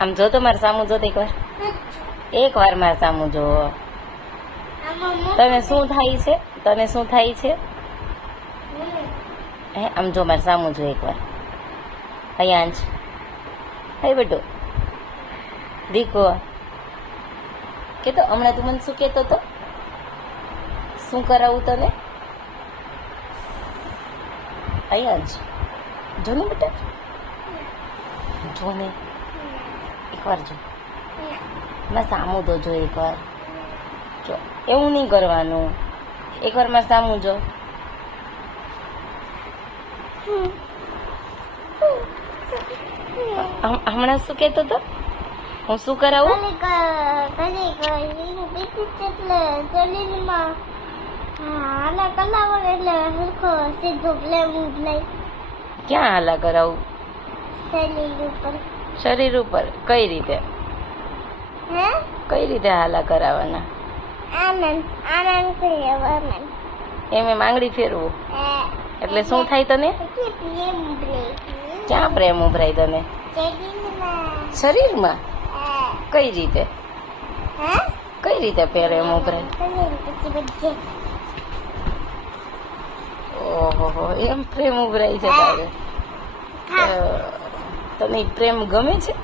આમ જો તો મારે સામું જો તો એક વાર મારે સામું જો. તને શું થાય છે? તને શું થાય છે? હે આમ જો મારે સામું જો એક વાર. હયાંશ હે બેટો દીકો કેતો હમણાં તું મને શું કહેતો હતો? શું કરાવું તને? હયાંશ જો ને બેટા જો ને એકવાર જો મારે સામું તો જો એકવાર જો. એવું નહીં કરવાનું. એકવાર મારે સામું જો. હમણાં શું કહેતો હતો? હું શું કરાવું? ક્યાં હાલા કરાવું? શરીર ઉપર. કઈ રીતે? કઈ રીતે હાલા કરાવવાના? એમ એમ આંગળી ફેરવું એટલે શું થાય તને? ક્યાં પ્રેમ ઉભરાય તને? શરીરમાં. કઈ રીતે? કઈ રીતે પ્રેમ ઉભરાય? ઓહો એમ પ્રેમ ઉભરાય છે તારે? તને ઈ પ્રેમ ગમે છે?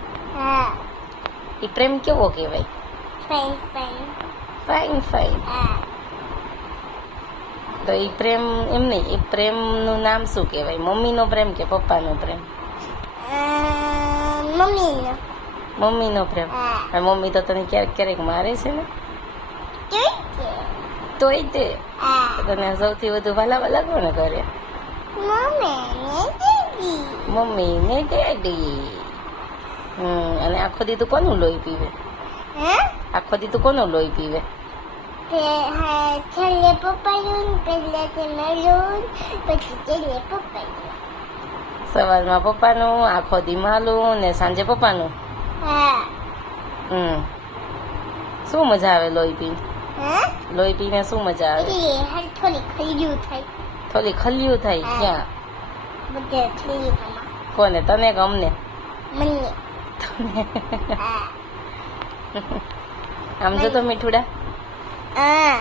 ઈ પ્રેમ કેવો કહેવાય? Fine fine. તો ઈ પ્રેમ એમ નહીં, એ પ્રેમ નું નામ શું કહેવાય? મમ્મીનો પ્રેમ કે પપ્પાનો પ્રેમ? મમ્મીનો પ્રેમ. મમ્મી તો તને ક્યારેક ક્યારેક મારે છે ને? તોય તે તને સૌથી વધુ વાલા વાલા કોને કરે? મમ્મી ને ડેડી. અને આખો દી તું કોનું લોહી પીવે? આખો દી તું કોનું લોહી પીવે? છેલ્લે પપ્પાનું, પહેલા મેલું, પછી છેલ્લે પપ્પાનું. સવારમાં પપ્પાનું, આખો દી માલું ને સાંજે પપ્પાનું. શું મજા આવે લોહી પી? લોહી પીને શું મજા આવે? થોડી ખલ્યું થાય. થોડી ખલ્યું થાય? ક્યાં? બધે ખલ્યું થાય. કોને? તને કે અમને? મને. આમ જો તો મીઠુડા. હા